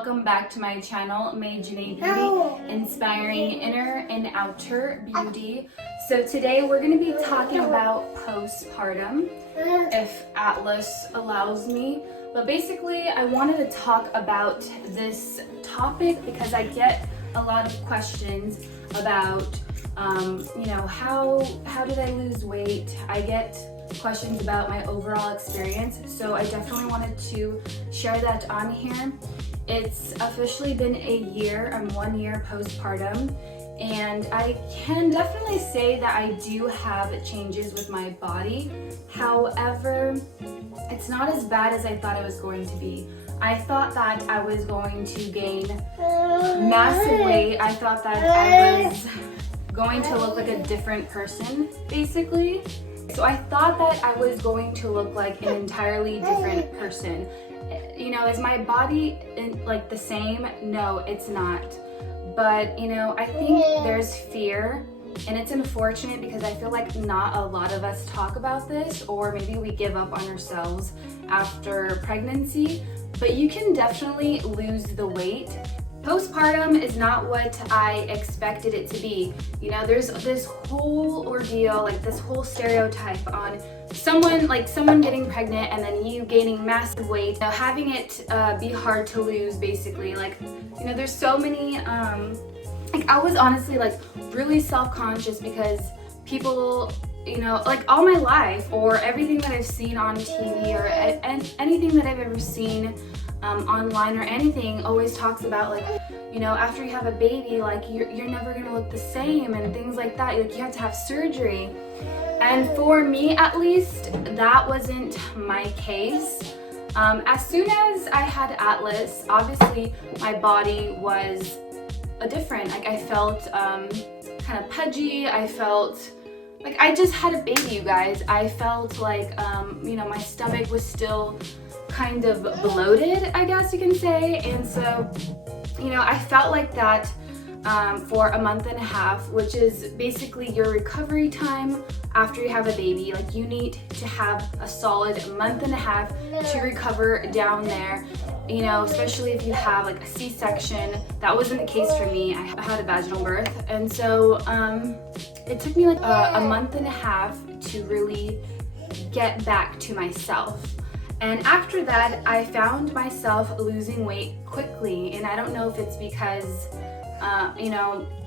welcome back to my channel, MaeJanaeBeauty, inspiring inner and outer beauty. So today we're going to be talking about postpartum, if Atlas allows me. But basically I wanted to talk about this topic because I get a lot of questions about, how did I lose weight? I get questions about my overall experience, so I definitely wanted to share that on here. It's officially been a year. I'm 1 year postpartum, and I can definitely say that I do have changes with my body. However, it's not as bad as I thought it was going to be. I thought that I was going to gain massive weight. I thought that I was going to look like a different person, basically. So I thought that I was going to look like an entirely different person. You know, is my body like the same? No, it's not. But I think there's fear, and it's unfortunate because I feel like not a lot of us talk about this, or maybe we give up on ourselves after pregnancy. But you can definitely lose the weight. Postpartum is not what I expected it to be. There's this whole ordeal, like this whole stereotype on someone getting pregnant and then you gaining massive weight, having it be hard to lose, basically. There's so many, I was honestly really self-conscious because people, all my life, or everything that I've seen on TV, or anything that I've ever seen online or anything, always talks about after you have a baby, you're never gonna look the same and things like that. You have to have surgery. And for me, at least, that wasn't my case. As soon as I had Atlas, obviously my body was different. I felt kind of pudgy. I felt like I just had a baby, you guys. I felt like my stomach was still kind of bloated, I guess you can say. And so I felt like that for a month and a half, which is basically your recovery time after you have a baby. You need to have a solid month and a half to recover down there, especially if you have a C-section. That wasn't the case for me. I had a vaginal birth, and so it took me a month and a half to really get back to myself. And after that, I found myself losing weight quickly, and I don't know if it's because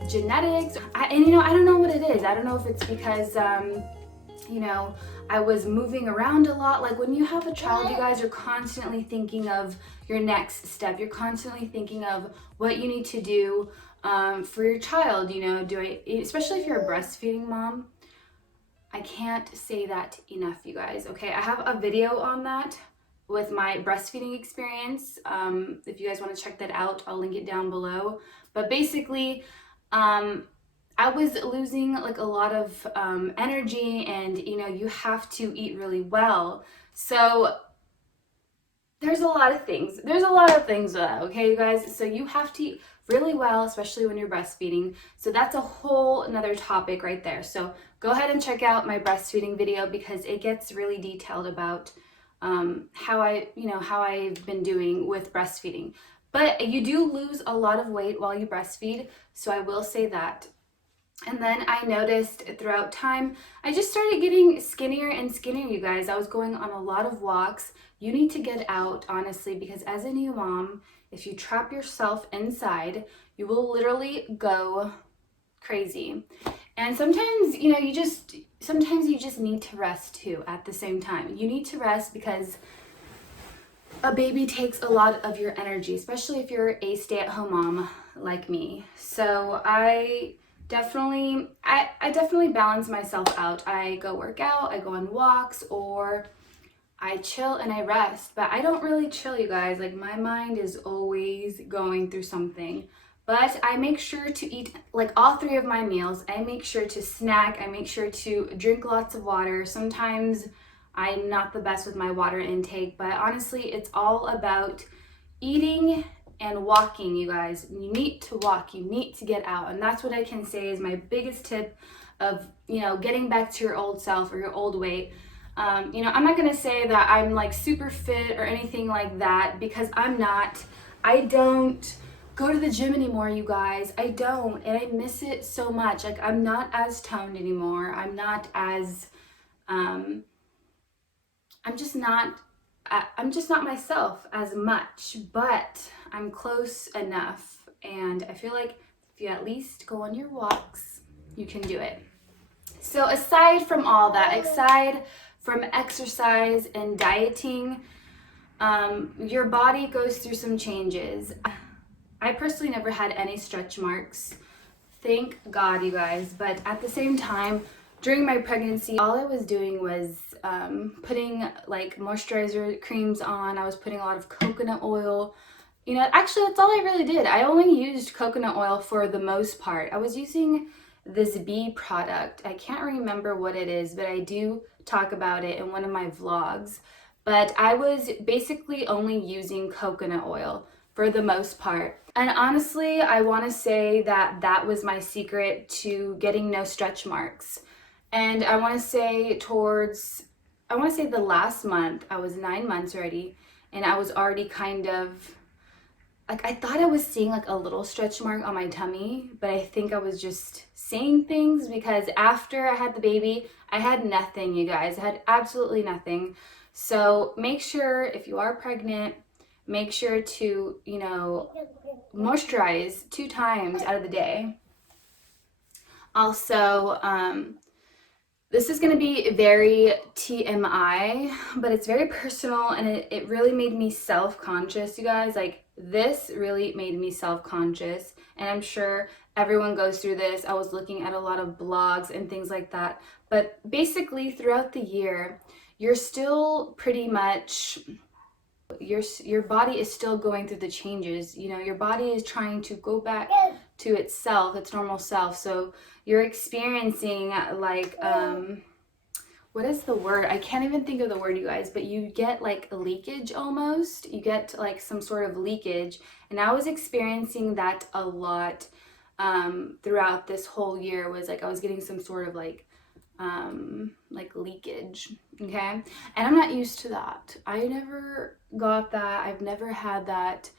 genetics, I don't know what it is. I don't know if it's because I was moving around a lot. When you have a child, you guys are constantly thinking of your next step. You're constantly thinking of what you need to do for your child. Especially if you're a breastfeeding mom. I can't say that enough, you guys. Okay, I have a video on that with my breastfeeding experience. If you guys want to check that out, I'll link it down below. But basically, I was losing a lot of energy, and you have to eat really well. So there's a lot of things. With that, okay, you guys? So you have to eat really well, especially when you're breastfeeding. So that's a whole another topic right there. So go ahead and check out my breastfeeding video because it gets really detailed about how I've been doing with breastfeeding. But you do lose a lot of weight while you breastfeed, so I will say that. And then I noticed throughout time, I just started getting skinnier and skinnier, you guys. I was going on a lot of walks. You need to get out, honestly, because as a new mom, if you trap yourself inside, you will literally go crazy. And sometimes, you just need to rest too at the same time. You need to rest because a baby takes a lot of your energy, especially if you're a stay-at-home mom like me. So I definitely balance myself out. I go work out, I go on walks, or I chill and I rest. But I don't really chill, you guys. My mind is always going through something. But I make sure to eat all 3 of my meals. I make sure to snack. I make sure to drink lots of water. Sometimes I'm not the best with my water intake, but honestly, it's all about eating and walking, you guys. You need to walk. You need to get out. And that's what I can say is my biggest tip of, getting back to your old self or your old weight. I'm not going to say that I'm super fit or anything like that, because I'm not. I don't go to the gym anymore, you guys. I don't, and I miss it so much. Like, I'm not as toned anymore. I'm not as, I'm just not, I'm just not myself as much, but I'm close enough. And I feel like if you at least go on your walks, you can do it. So aside from all that, aside from exercise and dieting, your body goes through some changes. I personally never had any stretch marks. Thank God, you guys. But at the same time, during my pregnancy, all I was doing was putting like moisturizer creams on. I was putting a lot of coconut oil. You know, actually, that's all I really did. I only used coconut oil for the most part. I was using this bee product. I can't remember what it is, but I do talk about it in one of my vlogs. But I was basically only using coconut oil for the most part. And honestly, I want to say that that was my secret to getting no stretch marks. And I want to say the last month, I was 9 months already, and I was already kind of, like, I thought I was seeing like a little stretch mark on my tummy, but I think I was just seeing things because after I had the baby, I had nothing, you guys. I had absolutely nothing. So make sure if you are pregnant, make sure to, you know, moisturize 2 times out of the day. Also, this is going to be very TMI, but it's very personal, and it really made me self-conscious, you guys. Like, this really made me self-conscious, and I'm sure everyone goes through this. I was looking at a lot of blogs and things like that, but basically throughout the year, you're still pretty much, your body is still going through the changes. You know, your body is trying to go back to itself, its normal self. So you're experiencing like, what is the word? I can't even think of the word, you guys, but you get like a leakage almost. You get like some sort of leakage. And I was experiencing that a lot throughout this whole year. Was like I was getting some sort of like leakage, okay? And I'm not used to that. I never got that. I've never had that,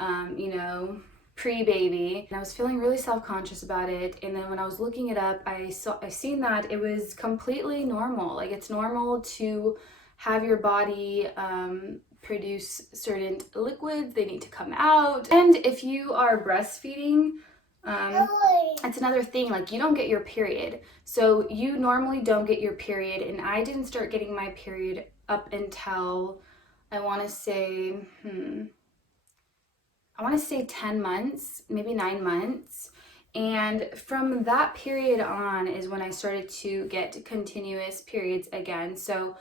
you know, pre-baby. And I was feeling really self-conscious about it. And then when I was looking it up, I seen that it was completely normal. Like, it's normal to have your body produce certain liquids. They need to come out. And if you are breastfeeding, that's another thing. Like, you don't get your period. So you normally don't get your period. And I didn't start getting my period up until, I want to say 10 months, maybe 9 months. And from that period on is when I started to get continuous periods again. So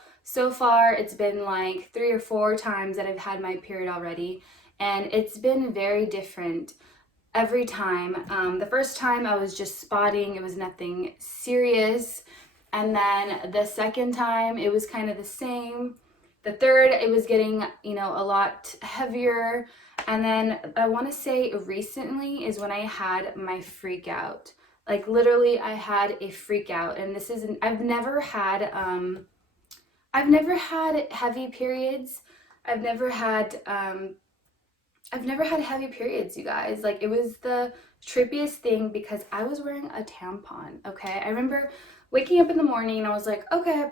far it's been like 3 or 4 times that I've had my period already. And it's been very different every time. The first time I was just spotting, it was nothing serious. And then the second time it was kind of the same. The third, it was getting, you know, a lot heavier. And then I want to say recently is when I had my freak out. Like, literally I had a freak out. And this isn't, I've never had heavy periods. I've never had heavy periods, you guys. Like, it was the trippiest thing because I was wearing a tampon, okay? I remember waking up in the morning and I was like, okay,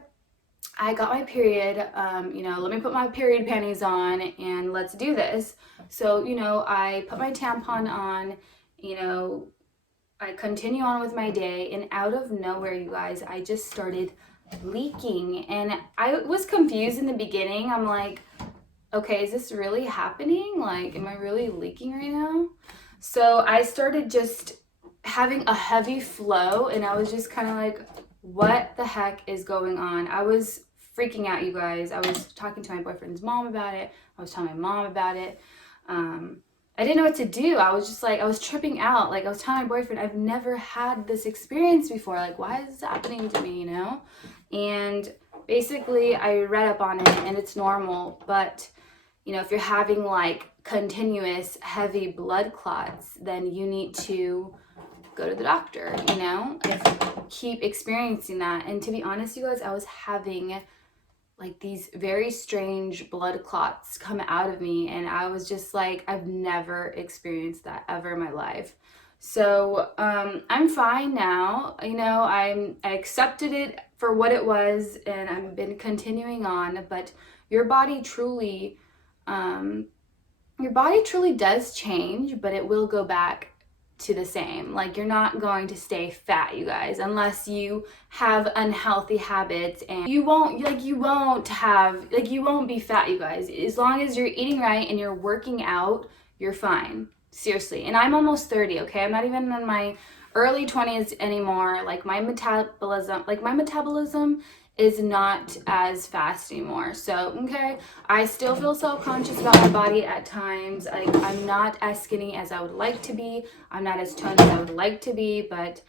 I got my period, you know, let me put my period panties on and let's do this. So, you know, I put my tampon on, you know, I continue on with my day, and out of nowhere, you guys, I just started leaking. And I was confused in the beginning. I'm like, okay, is this really happening? Like, am I really leaking right now? So I started just having a heavy flow, and I was just kind of like, what the heck is going on? I was freaking out, you guys. I was talking to my boyfriend's mom about it. I was telling my mom about it. I didn't know what to do. I was just like, I was tripping out. Like, I was telling my boyfriend, I've never had this experience before. Like, why is this happening to me, you know? And basically, I read up on it, and it's normal. But, you know, if you're having like continuous heavy blood clots, then you need to go to the doctor, you know, if you keep experiencing that. And to be honest, you guys, I was having like these very strange blood clots come out of me, and I was just like, I've never experienced that ever in my life. So I'm fine now. You know, I accepted it for what it was, and I've been continuing on. But your body truly does change, but it will go back to the same. Like, you're not going to stay fat, you guys, unless you have unhealthy habits, and you won't be fat, you guys. As long as you're eating right and you're working out, you're fine. Seriously. And I'm almost 30, okay? I'm not even in my early 20s anymore. Like, my metabolism is not as fast anymore. So, okay, I still feel self-conscious about my body at times. I'm not as skinny as I would like to be. I'm not as toned as I would like to be, but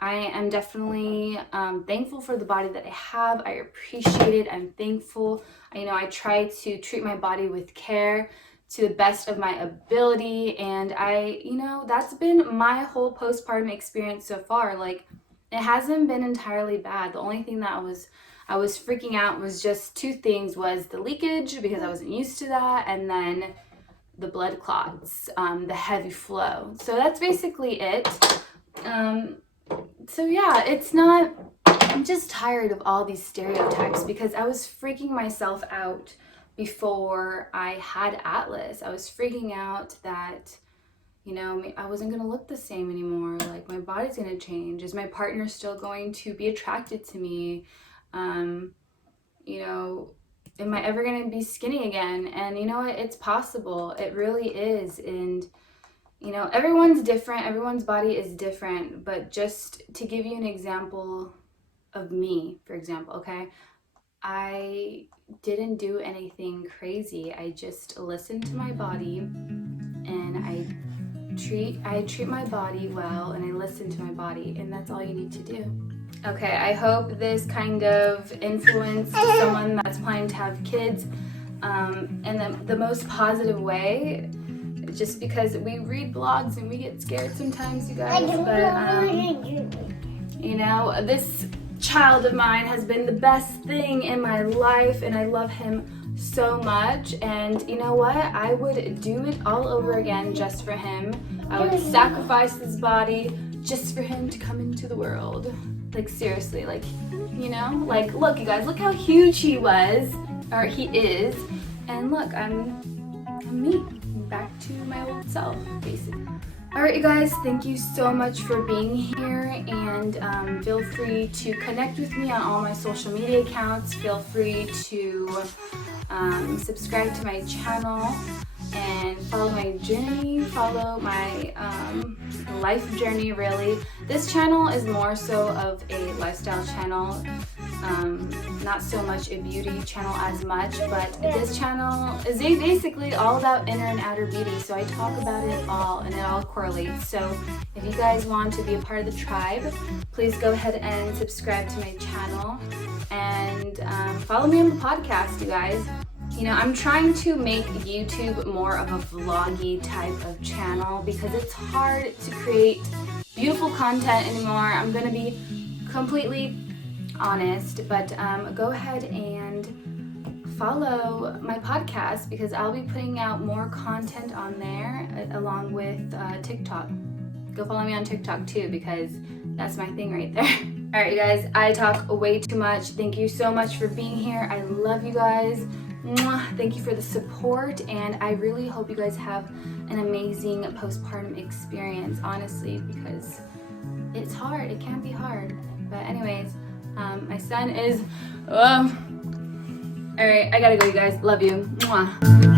I am definitely thankful for the body that I have. I appreciate it. I'm thankful. I try to treat my body with care to the best of my ability, and that's been my whole postpartum experience so far. Like, it hasn't been entirely bad. The only thing that I was freaking out was just two things: was the leakage, because I wasn't used to that, and then the blood clots, the heavy flow. So that's basically it. So yeah, I'm just tired of all these stereotypes, because I was freaking myself out before I had Atlas. I was freaking out that, I wasn't going to look the same anymore. Like, my body's going to change. Is my partner still going to be attracted to me? Am I ever going to be skinny again? And you know what? It's possible. It really is. And, everyone's different. Everyone's body is different. But just to give you an example of me, for example, okay? I didn't do anything crazy. I just listened to my body, and I treat my body well, and I listen to my body, and that's all you need to do. Okay, I hope this kind of influenced someone that's planning to have kids in the most positive way, just because we read blogs and we get scared sometimes, you guys, but this child of mine has been the best thing in my life, and I love him so much. And you know what? I would do it all over again just for him. I would sacrifice his body just for him to come into the world. Like, seriously, look, you guys, look how huge he is, and look, I'm me, back to my old self, basically. Alright, you guys, thank you so much for being here, and feel free to connect with me on all my social media accounts. Feel free to subscribe to my channel and follow my journey, follow my life journey, really. This channel is more so of a lifestyle channel, not so much a beauty channel as much, but this channel is basically all about inner and outer beauty, so I talk about it all, and it all correlates. So if you guys want to be a part of the tribe, please go ahead and subscribe to my channel, and follow me on the podcast, you guys. I'm trying to make YouTube more of a vloggy type of channel, because it's hard to create beautiful content anymore. I'm going to be completely honest, but go ahead and follow my podcast, because I'll be putting out more content on there, along with TikTok. Go follow me on TikTok too, because that's my thing right there. Alright, you guys, I talk way too much. Thank you so much for being here. I love you guys. Thank you for the support, and I really hope you guys have an amazing postpartum experience, honestly, because it's hard. It can be hard. But anyways, my son is... Alright, I gotta go, you guys. Love you. Mwah.